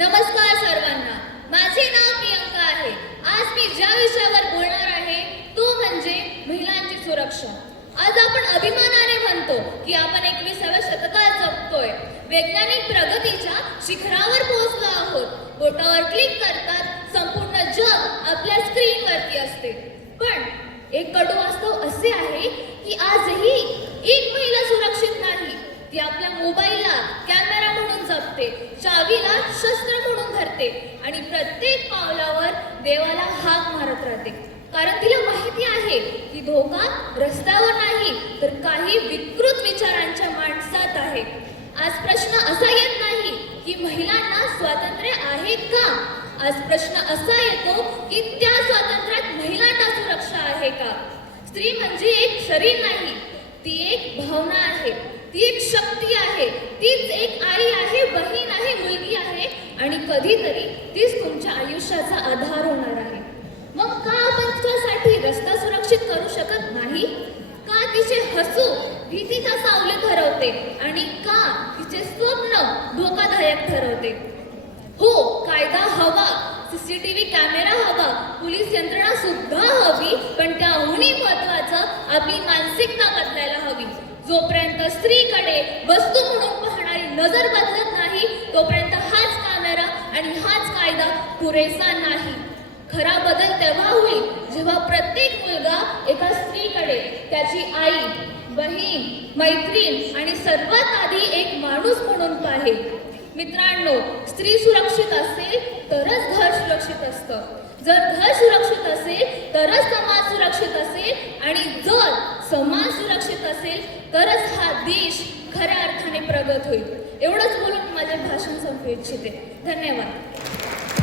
नमस्कार सर्वांना, माझे नाव प्रियंका आहे. आज मी ज्या विषयावर बोलणार आहे तो म्हणजे महिलांची सुरक्षा. आज आपण अभिमानाने म्हणतो की आपण 21व्या शतकात जगतोय. वैज्ञानिक प्रगतीच्या शिखरावर पोहोचलो आहोत. बोटावर क्लिक करतात संपूर्ण जग आपल्या स्क्रीनवरती असते. पण एक कडू वास्तव असे आहे की आजही एक महिला सुरक्षित नाही. ती आपल्या मोबाईलला कॅमेरा म्हणून जपते, चावीला शस्त्र म्हणून धरते आणि प्रत्येक पावलावर देवाला हाक मारत राहते. कारण तिला माहिती आहे की धोका रस्त्यावर नाही तर काही विकृत विचारांच्या माणसात आहे. आज प्रश्न असा येत नाही की महिलांना स्वातंत्र्य आहे का. आज प्रश्न असा येतो की त्या स्वातंत्र्यात महिलांना सुरक्षा आहे का. स्त्री म्हणजे एक शरीर नाही, ती एक भावना आहे, ती एक शक्ती आहे, तीच एक आई आहे, बहीण आहे, मुलगी आहे आणि कधीतरी तीच तुमच्या आयुष्याचा आधार होणार आहे. मग का आपण तिच्यासाठी रस्ता सुरक्षित करू शकत नाही? का तिचे हसू भीतीचा सावली ठरवते आणि का तिचे स्वप्न धोकादायक ठरवते? हो, कायदा हवा, सीसीटीव्ही कॅमेरा हवा, पोलीस यंत्रणा सुद्धा हवी, पण त्याहूनही महत्त्वाचं आपली मानसिकता बदलायला हवी. जोपर्यंत स्त्रीकडे वस्तू म्हणून पाहणारी नजर बदलत नाही तोपर्यंत हाच कॅमेरा आणि हाच कायदा पुरेसा नाही. खरा बदल तेव्हा होईल जेव्हा प्रत्येक मुलगा एका स्त्रीकडे त्याची आई, बहीण, मैत्रीण आणि सर्वात आधी एक माणूस म्हणून पाहेल. मित्रांनो, स्त्री सुरक्षित असेल तरच घर सुरक्षित असतं. जर घर सुरक्षित असेल तरच समाज सुरक्षित असेल आणि जर समाज सुरक्षित असेल तरच हा देश खऱ्या अर्थाने प्रगत होईल. एवढंच बोलून माझे भाषण संपवू इच्छिते. धन्यवाद.